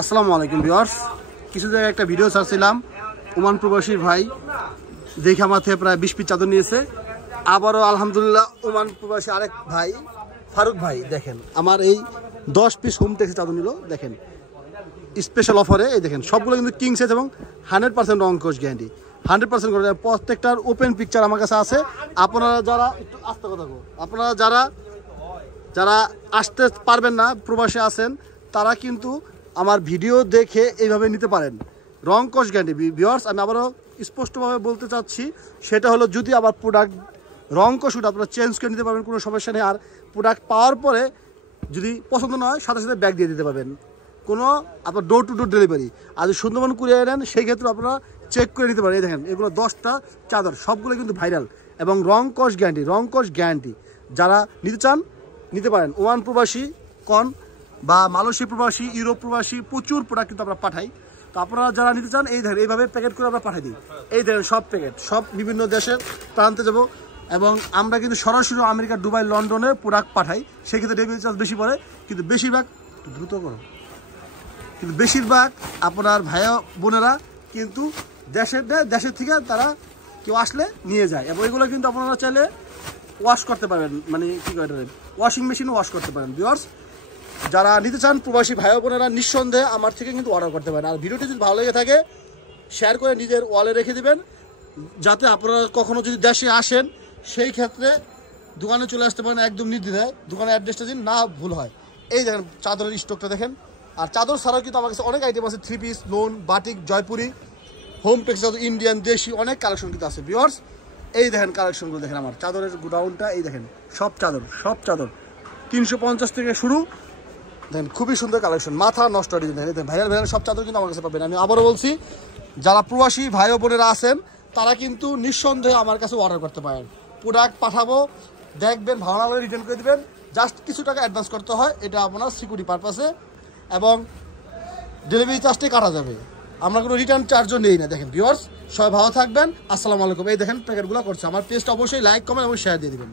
আসসালামু আলাইকুম ভিউয়ার্স, কিছু জায়গায় একটা ভিডিও ছাড়ছিলাম। ওমান প্রবাসী ভাই দেখে আমার থেকে প্রায় 20 পিস চাদর নিয়েছে। আবারও আলহামদুলিল্লাহ ওমান প্রবাসী আরেক ভাই ফারুক ভাই দেখেন আমার এই 10 পিস হোম টেক্সে চাদর নিল। দেখেন স্পেশাল অফারে, এই দেখেন সবগুলো কিন্তু কিং সাইজ এবং 100% রং কোশ গ্যারান্টি, 100% করে প্রত্যেকটার ওপেন পিকচার আমার কাছে আছে। আপনারা যারা একটু আস্তে কথা বলুন, আপনারা যারা আসতে পারবেন না, প্রবাসে আছেন, তারা কিন্তু আমার ভিডিও দেখে এইভাবে নিতে পারেন। রং কোশ গ্যারান্টি ভিউয়ার্স, আমি আবারও স্পষ্টভাবে বলতে চাচ্ছি, সেটা হলো যদি আবার প্রোডাক্ট রং কোশ ওটা আপনারা চেঞ্জ করে নিতে পারবেন, কোনো সমস্যা নেই। আর প্রোডাক্ট পাওয়ার পরে যদি পছন্দ না হয় সাথে সাথে ব্যাগ দিয়ে দিতে পারবেন, কোনো আপনার ডোর টু ডোর ডেলিভারি। আর যদি সুন্দরবন কুরিয়ার নেন সেই ক্ষেত্রে আপনারা চেক করে নিতে পারেন। এই দেখেন এগুলো 10টা চাদর, সবগুলো কিন্তু ভাইরাল এবং রং কোশ গ্যারান্টি। যারা নিতে চান নিতে পারেন। ওমান প্রবাসী কন বা মালয়েশিয়া প্রবাসী, ইউরোপ প্রবাসী, প্রচুর প্রোডাক্ট কিন্তু আমরা পাঠাই। তো আপনারা যারা নিতে চান এই দেখেন এইভাবে প্যাকেট করে আমরা পাঠাই দিই। এই দেখেন সব প্যাকেট, সব বিভিন্ন দেশের প্রান্তে যাব এবং আমরা কিন্তু সরাসরি আমেরিকা, দুবাই, লন্ডনে প্রোডাক্ট পাঠাই। সেক্ষেত্রে ডেলিভারি চার্জ বেশি পড়ে, কিন্তু বেশিরভাগ আপনার ভাইয়া বোনেরা কিন্তু দেশের থেকে তারা কেউ আসলে নিয়ে যায় এবং এগুলো কিন্তু আপনারা চাইলে ওয়াশ করতে পারবেন, মানে কি করে ওয়াশিং মেশিনে ওয়াশ করতে পারেন। ভিউয়ার্স, যারা নিতে চান প্রবাসী ভাই বোনেরা নিঃসন্দেহে আমার থেকে কিন্তু অর্ডার করতে পারেন। আর ভিডিওটি যদি ভালো লেগে থাকে শেয়ার করে নিজের ওয়ালে রেখে দিবেন, যাতে আপনারা কখনো যদি দেশে আসেন সেই ক্ষেত্রে দোকানে চলে আসতে পারেন একদম নির্দ্বিধায়। দোকানের অ্যাড্রেসটা দিন, না ভুল হয়। এই দেখেন চাদরের স্টকটা দেখেন। আর চাদর ছাড়াও কিন্তু আমার কাছে অনেক আইটেম আছে, 3 piece, lawn, batik, Jaipuri, home tex, Indian, দেশি অনেক কালেকশন কিন্তু আছে। ভিউয়ার্স, এই দেখেন কালেকশনগুলো দেখেন, আমার চাদরের গোডাউনটা এই দেখেন, সব চাদর 350 থেকে শুরু। দেখেন খুবই সুন্দর কালেকশন, মাথা নষ্ট ডিজাইন। দেখেন ভাইরাল সব চাদর কিন্তু আমার কাছে পাবেন। আমি আবারও বলছি, যারা প্রবাসী ভাই বোনেরা আছেন তারা কিন্তু নিঃসন্দেহে আমার কাছে অর্ডার করতে পারেন। প্রোডাক্ট পাঠাবো, দেখবেন, ভালো লাগলে রিটার্ন করে দেবেন। জাস্ট কিছু টাকা অ্যাডভান্স করতে হয়, এটা আপনার সিকিউরিটি পারপাসে, এবং ডেলিভারি চার্জটাই কাটা যাবে। আমরা কোনো রিটার্ন চার্জও নেই না। দেখেন ভিউয়ার্স, সবাই ভালো থাকবেন। আসসালামু আলাইকুম। এই দেখেন প্যাকেটগুলো করছে। আমার পেজটা অবশ্যই লাইক, কমেন্ট এবং শেয়ার দিয়ে দেবেন।